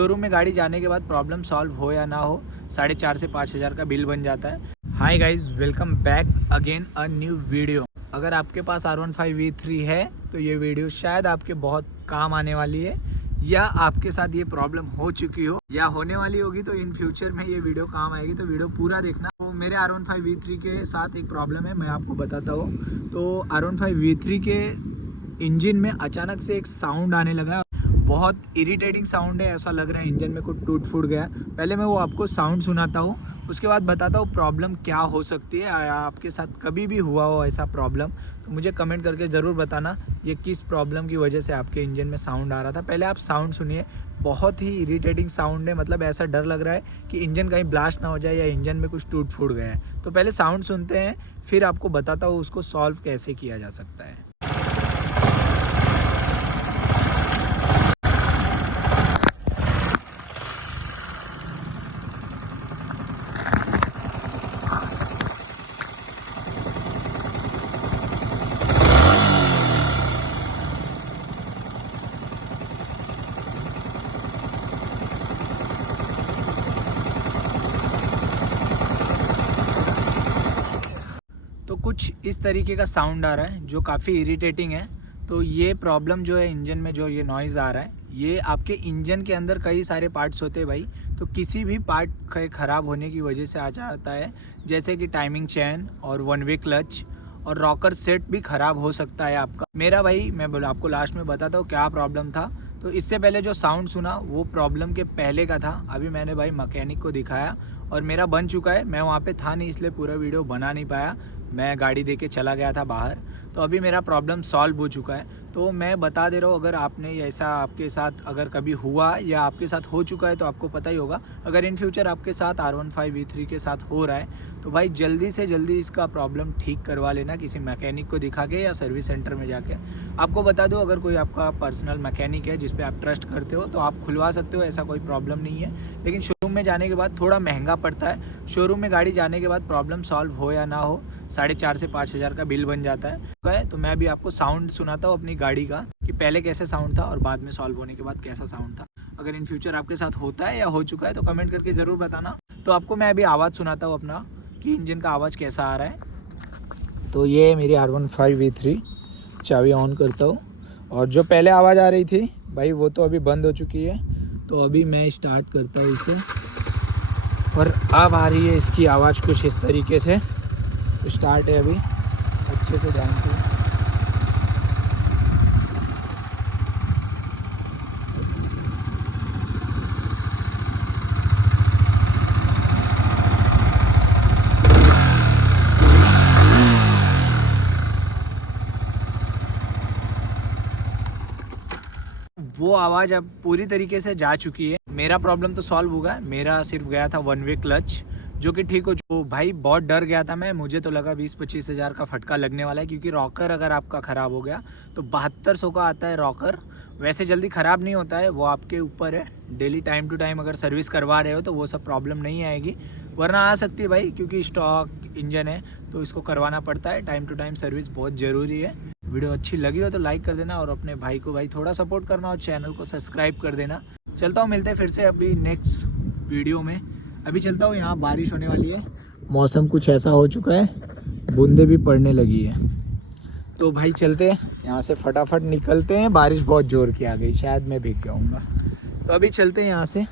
Showroom में गाड़ी जाने के बाद प्रॉब्लम सॉल्व हो या ना हो 4,500 से 5,000 का बिल बन जाता है। Hi guys, welcome back again a new video. अगर आपके पास R15 V3 है तो ये वीडियो शायद आपके बहुत काम आने वाली है, या आपके साथ ये प्रॉब्लम हो चुकी हो या होने वाली होगी तो इन फ्यूचर में ये वीडियो काम आएगी। तो वीडियो पूरा देखना। तो मेरे R15 V3 के साथ एक प्रॉब्लम है, मैं आपको बताता हूँ। तो R15 V3 के इंजन में अचानक से एक साउंड आने लगा, बहुत इरिटेटिंग साउंड है। ऐसा लग रहा है इंजन में कुछ टूट फूट गया। पहले मैं वो आपको साउंड सुनाता हूँ, उसके बाद बताता हूँ प्रॉब्लम क्या हो सकती है। आपके साथ कभी भी हुआ हो ऐसा प्रॉब्लम तो मुझे कमेंट करके ज़रूर बताना ये किस प्रॉब्लम की वजह से आपके इंजन में साउंड आ रहा था। पहले आप साउंड सुनिए, बहुत ही इरिटेटिंग साउंड है। मतलब ऐसा डर लग रहा है कि इंजन कहीं ब्लास्ट ना हो जाए या इंजन में कुछ टूट फूट गया है। तो पहले साउंड सुनते हैं, फिर आपको बताता हूँ उसको सॉल्व कैसे किया जा सकता है। तो कुछ इस तरीके का साउंड आ रहा है जो काफ़ी इरिटेटिंग है। तो ये प्रॉब्लम जो है इंजन में, जो ये नॉइज़ आ रहा है, ये आपके इंजन के अंदर कई सारे पार्ट्स होते हैं भाई। तो किसी भी पार्ट के ख़राब होने की वजह से आ जाता है, जैसे कि टाइमिंग चैन और वन वे क्लच और रॉकर सेट भी ख़राब हो सकता है आपका। मेरा भाई, मैं बोला आपको लास्ट में बताता हूँ क्या प्रॉब्लम था। तो इससे पहले जो साउंड सुना वो प्रॉब्लम के पहले का था। अभी मैंने भाई मैकेनिक को दिखाया और मेरा बन चुका है। मैं वहाँ पे था नहीं, इसलिए पूरा वीडियो बना नहीं पाया, मैं गाड़ी दे के चला गया था बाहर। तो अभी मेरा प्रॉब्लम सॉल्व हो चुका है। तो मैं बता दे रहा हूँ, अगर आपने ऐसा आपके साथ अगर कभी हुआ या आपके साथ हो चुका है तो आपको पता ही होगा। अगर इन फ्यूचर आपके साथ R15 V3 के साथ हो रहा है तो भाई जल्दी से जल्दी इसका प्रॉब्लम ठीक करवा लेना, किसी मैकेनिक को दिखा के या सर्विस सेंटर में जाके। आपको बता दो, अगर कोई आपका पर्सनल मैकेनिक है जिस पे आप ट्रस्ट करते हो तो आप खुलवा सकते हो, ऐसा कोई प्रॉब्लम नहीं है। लेकिन शोरूम में जाने के बाद थोड़ा महंगा पड़ता है। शोरूम में गाड़ी जाने के बाद प्रॉब्लम सॉल्व हो या ना हो 4,500 से 5,000 का बिल बन जाता है। तो मैं अभी आपको साउंड सुनाता हूँ अपनी गाड़ी का, कि पहले कैसे साउंड था और बाद में सॉल्व होने के बाद कैसा साउंड था। अगर इन फ्यूचर आपके साथ होता है या हो चुका है तो कमेंट करके ज़रूर बताना। तो आपको मैं अभी आवाज़ सुनाता हूँ अपना, कि इंजन का आवाज़ कैसा आ रहा है। तो ये मेरी R15 V3, चाबी ऑन करता हूँ। और जो पहले आवाज़ आ रही थी भाई वो तो अभी बंद हो चुकी है। तो अभी मैं स्टार्ट करता हूँ इसे, और अब आ रही है इसकी आवाज़ कुछ इस तरीके से। स्टार्ट है अभी, अच्छे से ध्यान से। वो आवाज़ अब पूरी तरीके से जा चुकी है। मेरा प्रॉब्लम तो सॉल्व होगा, मेरा सिर्फ गया था वन वे क्लच, जो कि ठीक हो। जो भाई बहुत डर गया था मैं, मुझे तो लगा 20-25 हज़ार का फटका लगने वाला है, क्योंकि रॉकर अगर आपका ख़राब हो गया तो 7200 का आता है रॉकर। वैसे जल्दी ख़राब नहीं होता है, वो आपके ऊपर है। डेली टाइम टू टाइम अगर सर्विस करवा रहे हो तो वो सब प्रॉब्लम नहीं आएगी, वरना आ सकती है भाई, क्योंकि स्टॉक इंजन है तो इसको करवाना पड़ता है। टाइम टू टाइम सर्विस बहुत ज़रूरी है। वीडियो अच्छी लगी हो तो लाइक कर देना, और अपने भाई को भाई थोड़ा सपोर्ट करना और चैनल को सब्सक्राइब कर देना। चलता हूँ, मिलते हैं फिर से अभी नेक्स्ट वीडियो में। अभी चलता हूँ, यहाँ बारिश होने वाली है, मौसम कुछ ऐसा हो चुका है, बूंदे भी पड़ने लगी है। तो भाई चलते हैं यहाँ से, फटाफट निकलते हैं। बारिश बहुत ज़ोर की आ गई, शायद मैं भीग जाऊँगा। तो अभी चलते हैं यहाँ से।